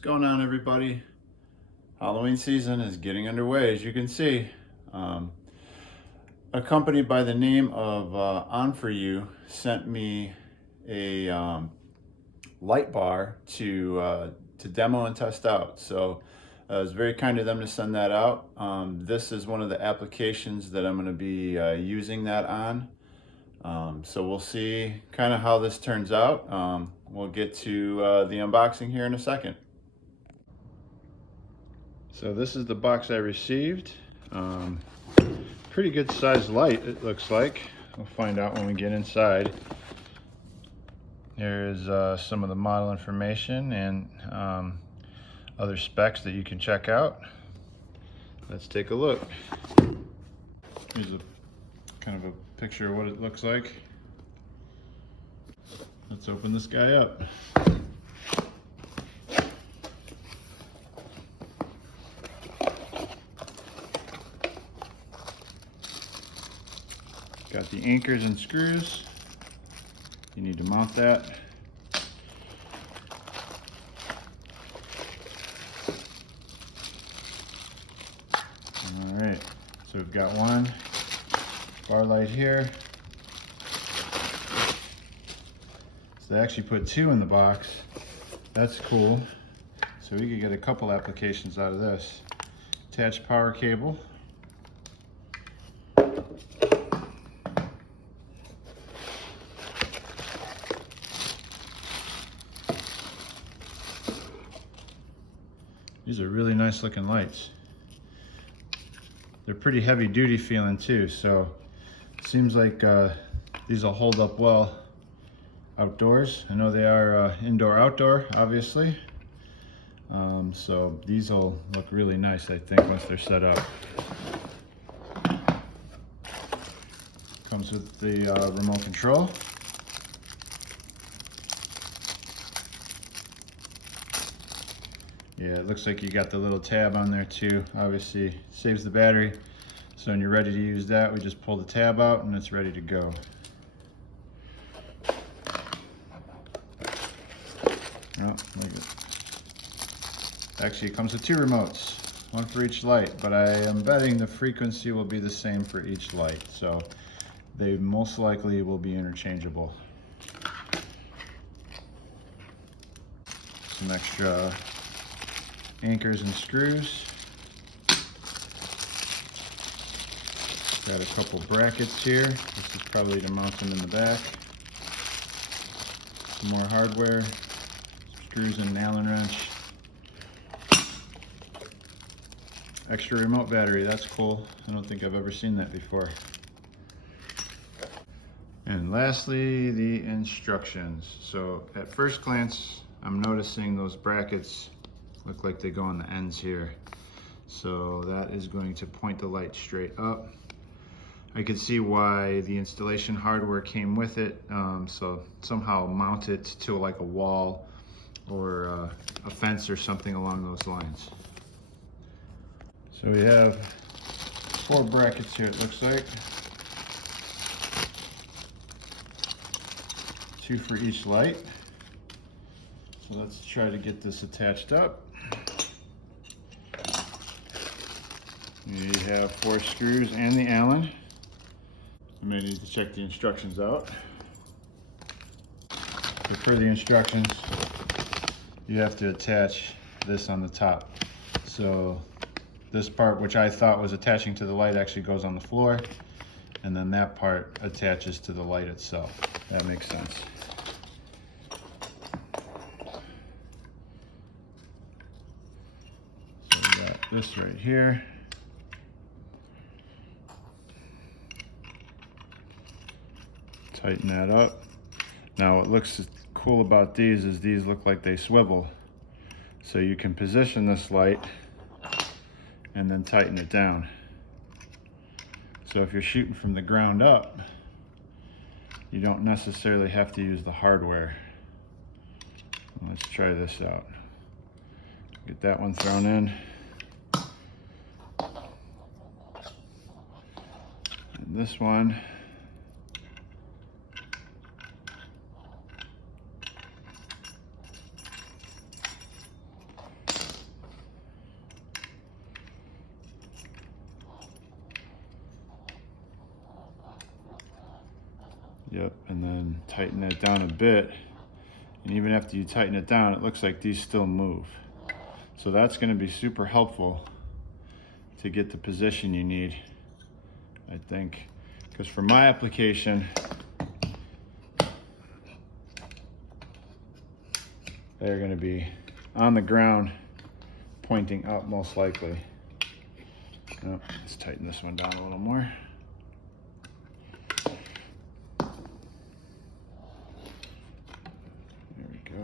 What's going on, everybody? Halloween season is getting underway, as you can see. A company by the name of ONFORU sent me a light bar to demo and test out. So it was very kind of them to send that out. This is one of the applications that I'm going to be using that on. So we'll see kind of how this turns out. We'll get to the unboxing here in a second. So this is the box I received. Pretty good sized light, it looks like. We'll find out when we get inside. Here's some of the model information and other specs that you can check out. Let's take a look. Here's a kind of a picture of what it looks like. Let's open this guy up. Got the anchors and screws. You need to mount that. All right, so we've got one bar light here. So they actually put two in the box. That's cool. So we could get a couple applications out of this. Attached power cable. These are really nice looking lights. They're pretty heavy duty feeling too, so it seems like these will hold up well outdoors. I know they are indoor-outdoor, obviously. So these will look really nice, I think, once they're set up. Comes with the remote control. Yeah, it looks like you got the little tab on there too. Obviously, saves the battery. So when you're ready to use that, we just pull the tab out and it's ready to go. Oh, actually, it comes with two remotes, one for each light, but I am betting the frequency will be the same for each light. So they most likely will be interchangeable. Some extra anchors and screws. Got a couple brackets here. This is probably to mount them in the back. Some more hardware, some screws and an Allen wrench. Extra remote battery, that's cool. I don't think I've ever seen that before. And lastly, the instructions. So at first glance, I'm noticing those brackets look like they go on the ends here. So that is going to point the light straight up. I could see why the installation hardware came with it. So somehow mount it to like a wall or a fence or something along those lines. So we have 4 brackets here, it looks like. 2 for each light. So let's try to get this attached up. You have 4 screws and the Allen. I may need to check the instructions out. So per the instructions, you have to attach this on the top. So this part, which I thought was attaching to the light, actually goes on the floor, and then that part attaches to the light itself. That makes sense. So we got this right here. Tighten that up. Now what looks cool about these is these look like they swivel. So you can position this light and then tighten it down. So if you're shooting from the ground up, you don't necessarily have to use the hardware. Let's try this out. Get that one thrown in. And this one. Yep, and then tighten that down a bit. And even after you tighten it down, it looks like these still move. So that's going to be super helpful to get the position you need, I think. Because for my application, they're going to be on the ground, pointing up most likely. Oh, let's tighten this one down a little more. There we go.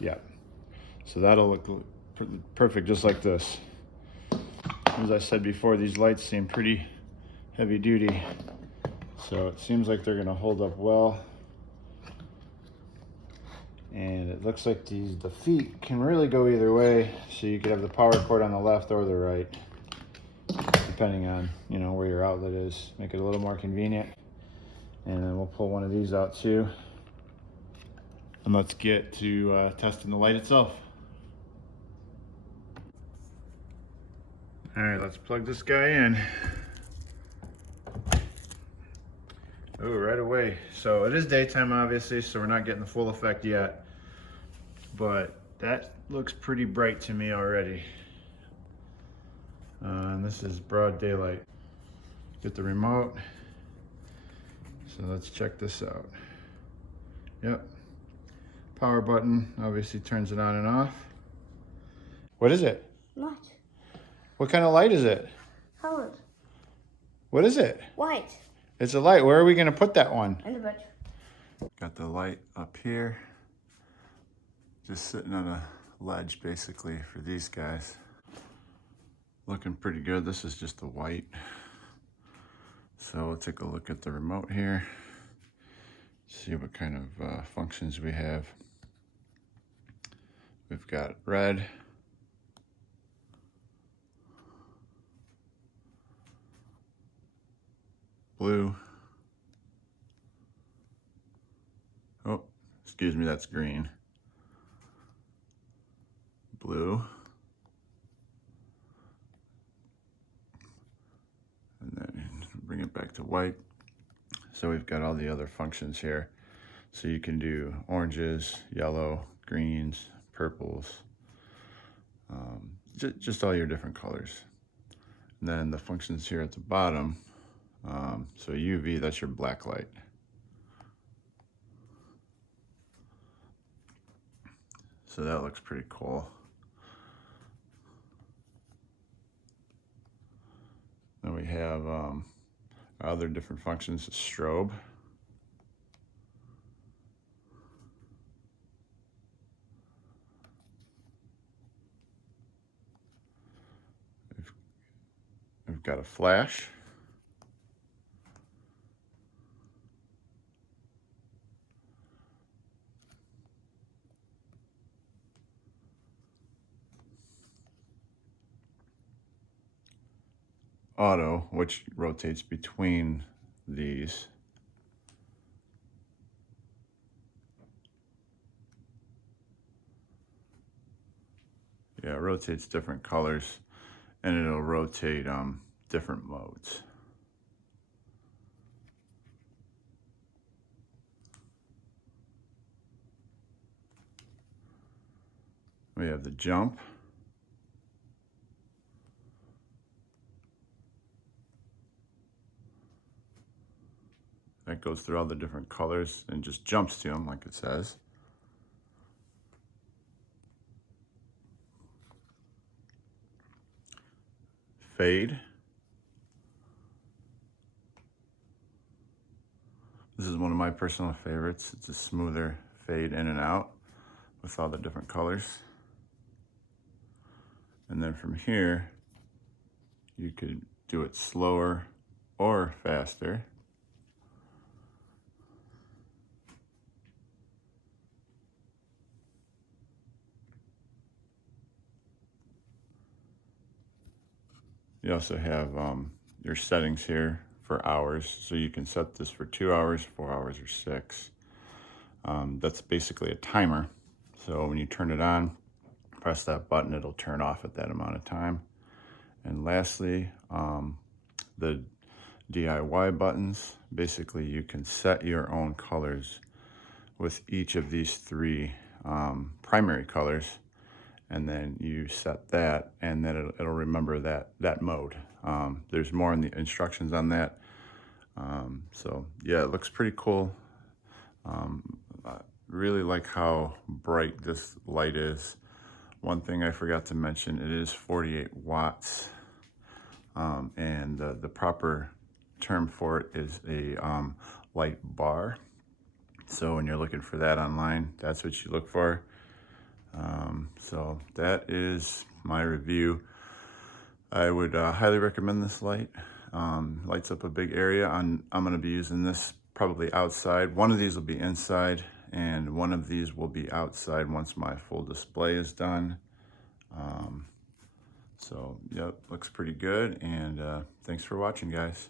Yep. So that'll look perfect just like this. As I said before, these lights seem pretty heavy duty. So it seems like they're gonna hold up well. And it looks like the feet can really go either way. So you could have the power cord on the left or the right, depending on, you know, where your outlet is. Make it a little more convenient. And then we'll pull one of these out too. And let's get to testing the light itself. All right, let's plug this guy in. Oh, right away. So it is daytime, obviously, so we're not getting the full effect yet. But that looks pretty bright to me already. And this is broad daylight. Get the remote. So let's check this out. Yep. Power button obviously turns it on and off. What is it? Light. What kind of light is it? Colored. What is it? White. It's a light. Where are we going to put that one? In the bedroom. Got the light up here. Just sitting on a ledge basically for these guys. Looking pretty good. This is just the white. So we'll take a look at the remote here. See what kind of functions we have. We've got red. Blue. Oh, excuse me, that's green. Blue. And then bring it back to white. So we've got all the other functions here. So you can do oranges, yellow, greens, purples, just all your different colors. And then the functions here at the bottom. So UV, that's your black light. So that looks pretty cool. Then we have our other different functions, strobe. We've got a flash. Auto, which rotates between these. Yeah, it rotates different colors, and it'll rotate different modes. We have the jump. That goes through all the different colors and just jumps to them like it says. Fade. This is one of my personal favorites. It's a smoother fade in and out with all the different colors. And then from here, you could do it slower or faster. You also have your settings here for hours. So you can set this for 2 hours, 4 hours, or 6. That's basically a timer. So when you turn it on, press that button, it'll turn off at that amount of time. And lastly, the DIY buttons. Basically, you can set your own colors with each of these three primary colors, and then you set that, and then it'll remember that mode. There's more in the instructions on that. So yeah, it looks pretty cool. I really like how bright this light is. One thing I forgot to mention, it is 48 watts. And the proper term for it is a light bar. So when you're looking for that online, that's what you look for. So that is my review. I would highly recommend this light. Lights up a big area. I'm going to be using this probably outside. One of these will be inside, and one of these will be outside once my full display is done. So, yep, looks pretty good, and thanks for watching, guys.